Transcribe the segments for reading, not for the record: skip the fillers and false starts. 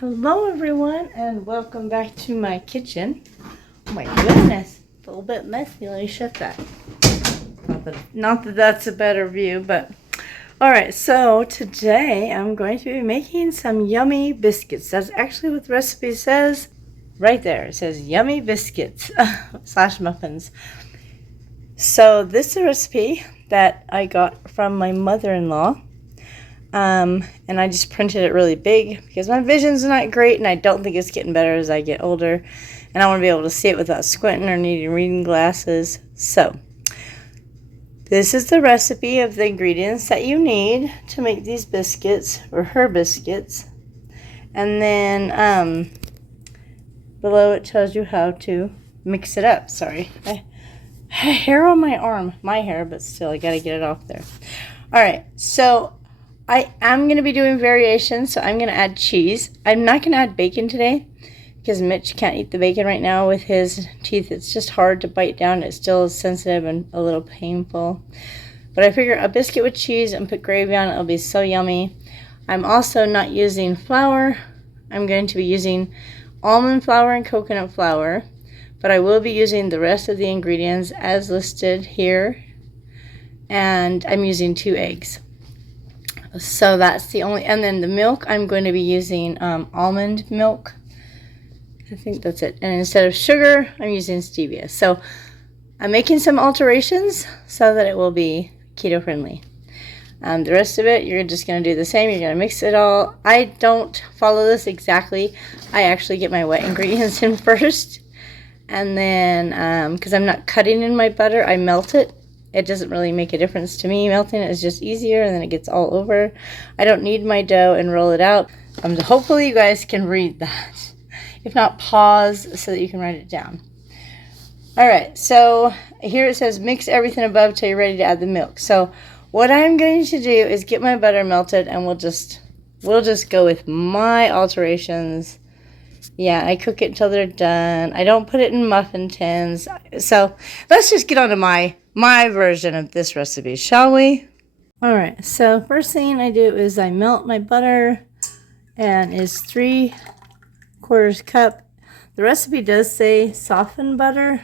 Hello everyone and welcome back to my kitchen. Oh my goodness, a little bit messy. Let me shut that. Not that that's a better view, but alright, so today I'm going to be making some yummy biscuits. That's actually what the recipe says right there. It says yummy biscuits slash muffins. So this is a recipe that I got from my mother-in-law. And I just printed it really big because my vision's not great and I don't think it's getting better as I get older. And I want to be able to see it without squinting or needing reading glasses. So, this is the recipe of the ingredients that you need to make these biscuits, or her biscuits. And then, below it tells you how to mix it up. Sorry. I had hair on my arm. My hair, but still, I gotta get it off there. Alright, so I am going to be doing variations, so I'm going to add cheese. I'm not going to add bacon today because Mitch can't eat the bacon right now with his teeth. It's just hard to bite down. It still is sensitive and a little painful. But I figure a biscuit with cheese and put gravy on it will be so yummy. I'm also not using flour. I'm going to be using almond flour and coconut flour. But I will be using the rest of the ingredients as listed here. And I'm using 2 eggs. So that's the only, and then the milk, I'm going to be using almond milk. I think that's it. And instead of sugar, I'm using stevia. So I'm making some alterations so that it will be keto friendly. The rest of it, you're just going to do the same. You're going to mix it all. I don't follow this exactly. I actually get my wet ingredients in first. And then, because I'm not cutting in my butter, I melt it. It doesn't really make a difference to me. Melting it is just easier and then it gets all over. I don't knead my dough and roll it out. Hopefully you guys can read that. If not, pause so that you can write it down. Alright, so here it says mix everything above till you're ready to add the milk. So what I'm going to do is get my butter melted and we'll just go with my alterations. Yeah, I cook it until they're done. I don't put it in muffin tins. So let's just get on to my version of this recipe, shall we? Alright, so first thing I do is I melt my butter, and it's 3/4 cup. The recipe does say softened butter,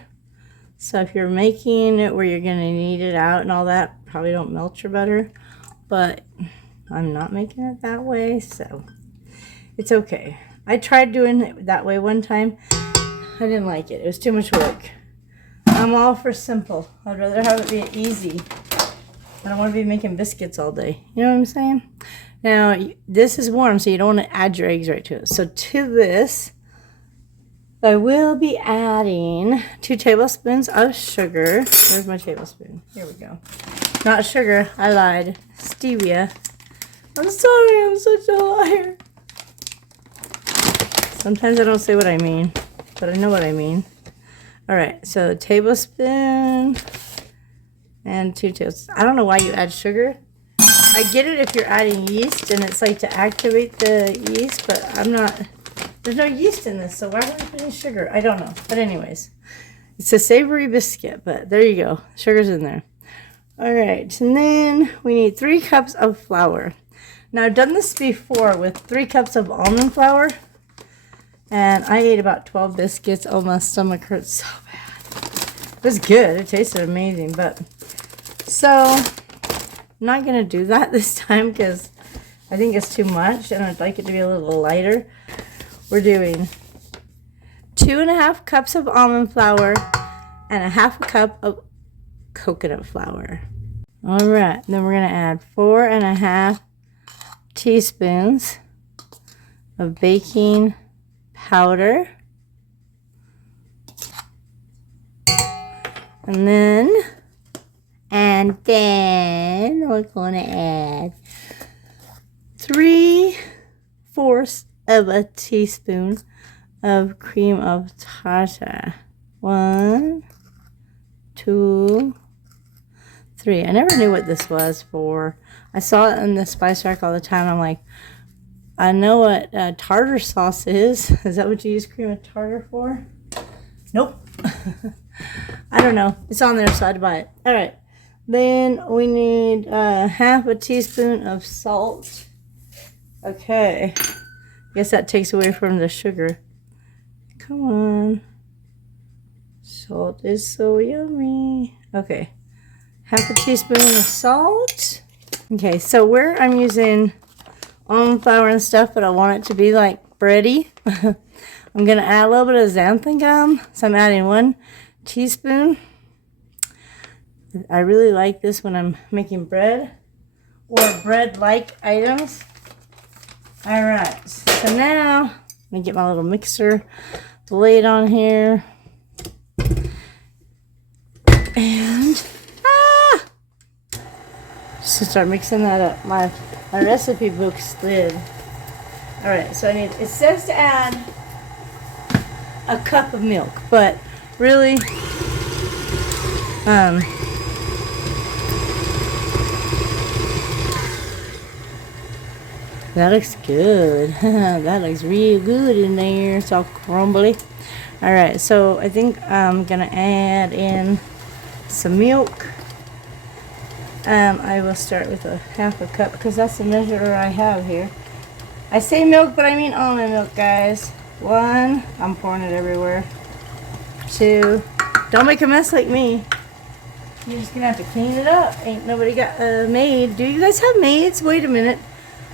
so if you're making it where you're going to knead it out and all that, probably don't melt your butter, but I'm not making it that way, so it's okay. I tried doing it that way one time. I didn't like it. It was too much work. I'm all for simple. I'd rather have it be easy. I don't want to be making biscuits all day. You know what I'm saying? Now, this is warm, so you don't want to add your eggs right to it. So to this, I will be adding 2 tablespoons of sugar. Where's my tablespoon? Here we go. Not sugar. I lied. Stevia. I'm sorry. I'm such a liar. Sometimes I don't say what I mean, but I know what I mean. Alright, so a tablespoon and 2 tablespoons. I don't know why you add sugar. I get it if you're adding yeast and it's like to activate the yeast, but I'm not. There's no yeast in this, so why would I put in sugar? I don't know. But anyways, it's a savory biscuit, but there you go. Sugar's in there. Alright, and then we need 3 cups of flour. Now I've done this before with 3 cups of almond flour. And I ate about 12 biscuits. Oh, my stomach hurts so bad. It was good. It tasted amazing. But so I'm not going to do that this time because I think it's too much. And I'd like it to be a little lighter. We're doing 2.5 cups of almond flour and 1/2 cup of coconut flour. All right. Then we're going to add 4.5 teaspoons of baking powder, and then we're going to add 3/4 of a teaspoon of cream of tartar. 1, 2, 3. I never knew what this was for. I saw it in the spice rack all the time. I'm like, I know what tartar sauce is. Is that what you use cream of tartar for? Nope. I don't know. It's on there, so I had to buy it. All right. Then we need 1/2 teaspoon of salt. Okay. Guess that takes away from the sugar. Come on. Salt is so yummy. Okay. Half a teaspoon of salt. Okay, so where I'm using almond flour and stuff, but I want it to be like bready, I'm going to add a little bit of xanthan gum. So I'm adding 1 teaspoon. I really like this when I'm making bread or bread-like items. All right, so now let me get my little mixer blade on here. And, just to start mixing that up. My recipe book slid. All right, so it says to add a cup of milk, but really, that looks good. That looks real good in there. It's all crumbly. All right, so I think I'm gonna add in some milk. I will start with a half a cup because that's the measure I have here. I say milk, but I mean almond milk, guys. 1, I'm pouring it everywhere. 2, don't make a mess like me. You're just gonna have to clean it up. Ain't nobody got a maid. Do you guys have maids? Wait a minute.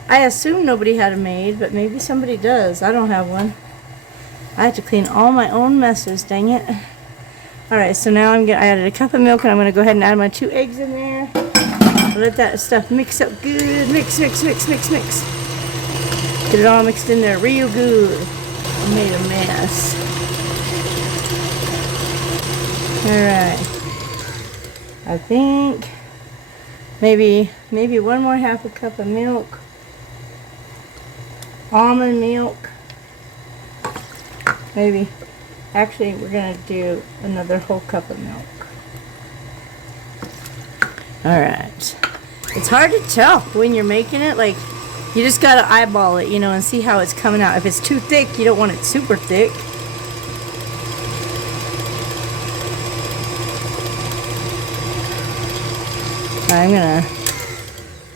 I assume nobody had a maid, but maybe somebody does. I don't have one. I have to clean all my own messes, dang it. Alright, so now I added a cup of milk, and I'm going to go ahead and add my 2 eggs in there. Let that stuff mix up good. Mix, mix, mix, mix, mix. Get it all mixed in there real good. I made a mess. Alright. I think maybe 1 more half a cup of milk. Almond milk. Maybe. Actually, we're going to do another whole cup of milk. Alright. It's hard to tell when you're making it. Like, you just got to eyeball it, you know, and see how it's coming out. If it's too thick, you don't want it super thick. I'm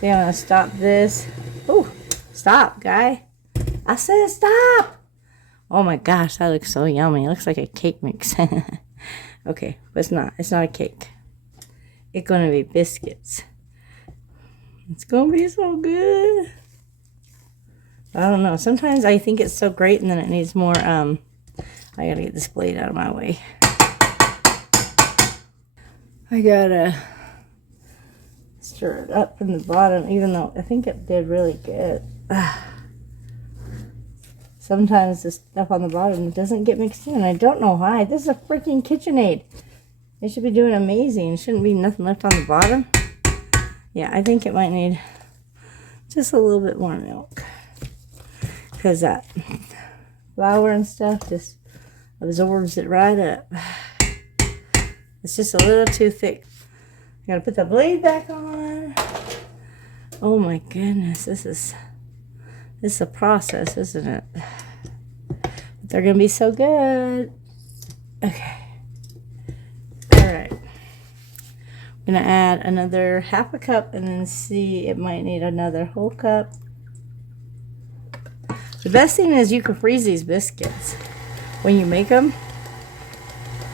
gonna stop this. Oh, stop, guy. I said stop. Oh my gosh, that looks so yummy. It looks like a cake mix. Okay, but it's not. It's not a cake. It's gonna be biscuits. It's gonna be so good. I don't know. Sometimes I think it's so great and then it needs more, I gotta get this blade out of my way. I gotta stir it up from the bottom, even though I think it did really good. Sometimes the stuff on the bottom doesn't get mixed in. I don't know why. This is a freaking KitchenAid. It should be doing amazing. Shouldn't be nothing left on the bottom. Yeah, I think it might need just a little bit more milk. Because that flour and stuff just absorbs it right up. It's just a little too thick. I gotta put the blade back on. Oh my goodness, this is a process, isn't it? But they're gonna be so good. Okay. Alright. I'm gonna add another half a cup and then see, it might need another whole cup. The best thing is you can freeze these biscuits when you make them.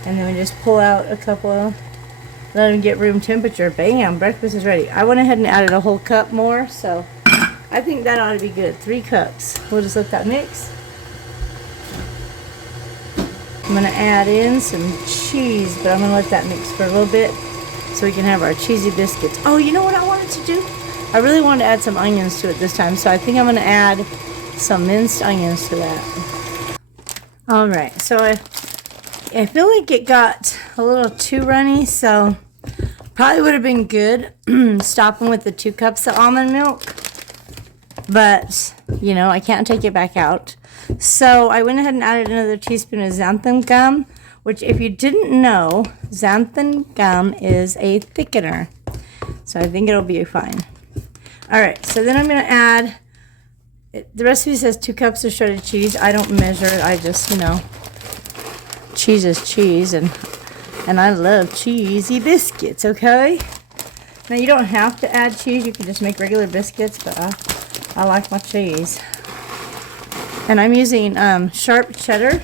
And then we just pull out a couple, let them get room temperature. Bam, breakfast is ready. I went ahead and added a whole cup more, so I think that ought to be good. 3 cups. We'll just let that mix. I'm going to add in some cheese, but I'm going to let that mix for a little bit so we can have our cheesy biscuits. Oh, you know what I wanted to do? I really wanted to add some onions to it this time, so I think I'm going to add some minced onions to that. Alright, so I feel like it got a little too runny, so probably would have been good stopping with the 2 cups of almond milk. But, you know, I can't take it back out. So I went ahead and added another teaspoon of xanthan gum, which if you didn't know, xanthan gum is a thickener. So I think it'll be fine. Alright, so then I'm going to add, the recipe says 2 cups of shredded cheese. I don't measure it, I just, you know, cheese is cheese, and I love cheesy biscuits, okay? Now you don't have to add cheese, you can just make regular biscuits, but I like my cheese. And I'm using sharp cheddar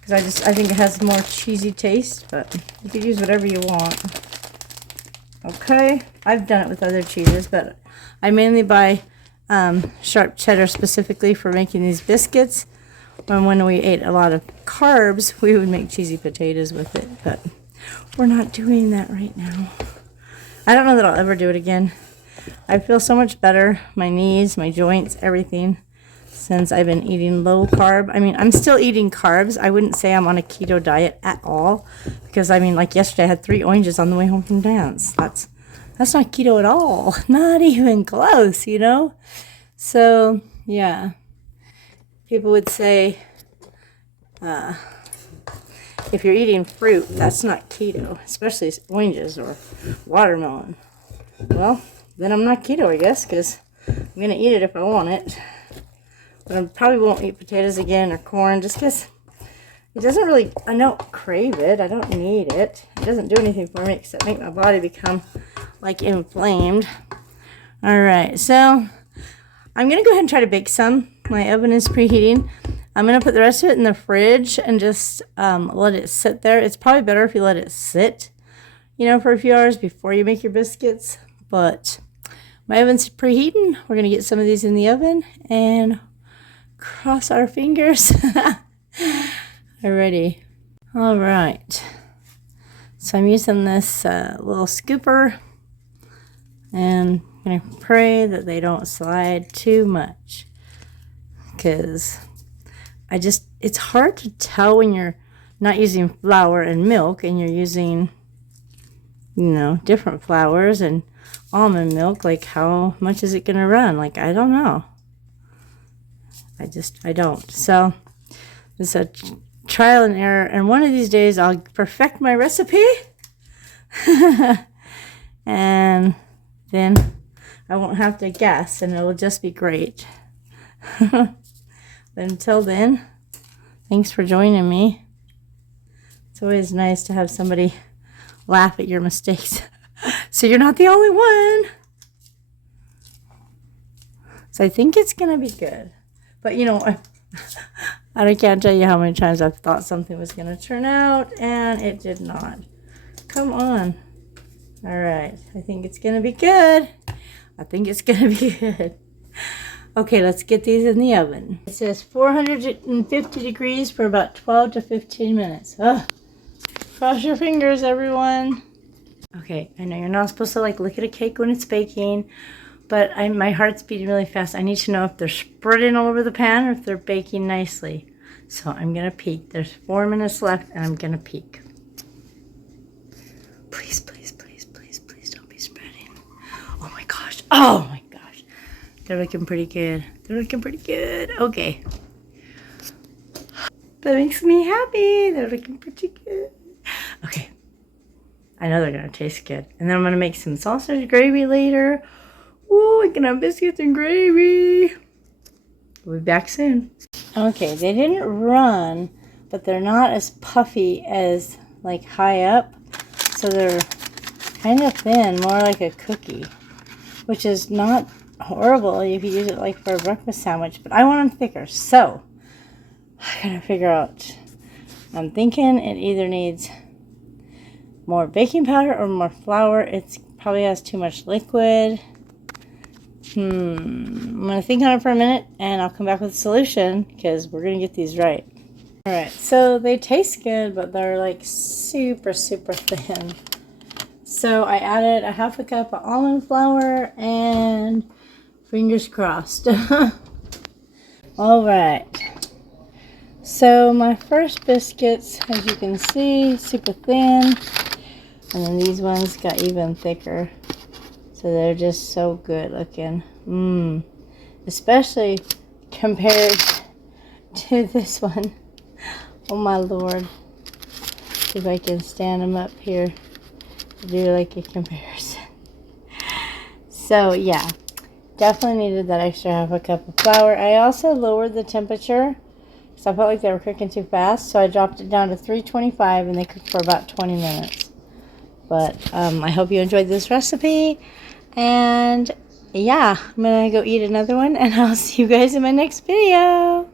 because I think it has more cheesy taste, but you could use whatever you want. Okay, I've done it with other cheeses, but I mainly buy sharp cheddar specifically for making these biscuits. And when we ate a lot of carbs, we would make cheesy potatoes with it, but we're not doing that right now. I don't know that I'll ever do it again. I feel so much better, my knees, my joints, everything, since I've been eating low carb. I mean, I'm still eating carbs. I wouldn't say I'm on a keto diet at all, because I mean, like yesterday I had 3 oranges on the way home from dance. That's not keto at all. Not even close, you know? So, yeah. People would say, if you're eating fruit, that's not keto, especially oranges or watermelon. Well, then I'm not keto, I guess, because I'm going to eat it if I want it. But I probably won't eat potatoes again or corn, just because it doesn't really, I don't crave it. I don't need it. It doesn't do anything for me except make my body become, like, inflamed. All right, so I'm going to go ahead and try to bake some. My oven is preheating. I'm going to put the rest of it in the fridge and just let it sit there. It's probably better if you let it sit, you know, for a few hours before you make your biscuits. But my oven's preheating. We're going to get some of these in the oven and cross our fingers. Alrighty. All right. So I'm using this little scooper, and I'm going to pray that they don't slide too much, because it's hard to tell when you're not using flour and milk and you're using, you know, different flours and almond milk. Like, how much is it going to run? Like, I don't know. I don't. So it's a trial and error, and one of these days I'll perfect my recipe and then I won't have to guess, and it'll just be great. But until then, thanks for joining me. It's always nice to have somebody laugh at your mistakes. So you're not the only one. So I think it's going to be good. But, you know, I can't tell you how many times I've thought something was going to turn out, and it did not. Come on. All right. I think it's going to be good. I think it's going to be good. Okay, let's get these in the oven. It says 450 degrees for about 12 to 15 minutes. Ugh. Cross your fingers, everyone. Okay, I know you're not supposed to, like, look at a cake when it's baking, but my heart's beating really fast. I need to know if they're spreading all over the pan or if they're baking nicely. So I'm going to peek. There's 4 minutes left, and I'm going to peek. Please, please, please, please, please don't be spreading. Oh, my gosh. Oh, my gosh. They're looking pretty good. They're looking pretty good. Okay. That makes me happy. They're looking pretty good. Okay. I know they're going to taste good. And then I'm going to make some sausage gravy later. Ooh, I can have biscuits and gravy. We'll be back soon. Okay, they didn't run, but they're not as puffy as, like, high up. So they're kind of thin, more like a cookie, which is not horrible if you use it, like, for a breakfast sandwich. But I want them thicker, so I gotta figure out. I'm thinking it either needs more baking powder or more flour. It probably has too much liquid. I'm going to think on it for a minute, and I'll come back with a solution, because we're going to get these right. Alright, so they taste good, but they're, like, super, super thin. So I added a half a cup of almond flour, and fingers crossed. Alright. So my first biscuits, as you can see, super thin. And then these ones got even thicker. So they're just so good looking. Especially compared to this one. Oh my lord. See if I can stand them up here to do like a comparison. So yeah, definitely needed that extra half a cup of flour. I also lowered the temperature because I felt like they were cooking too fast. So I dropped it down to 325, and they cooked for about 20 minutes. But I hope you enjoyed this recipe, and yeah, I'm gonna go eat another one, and I'll see you guys in my next video.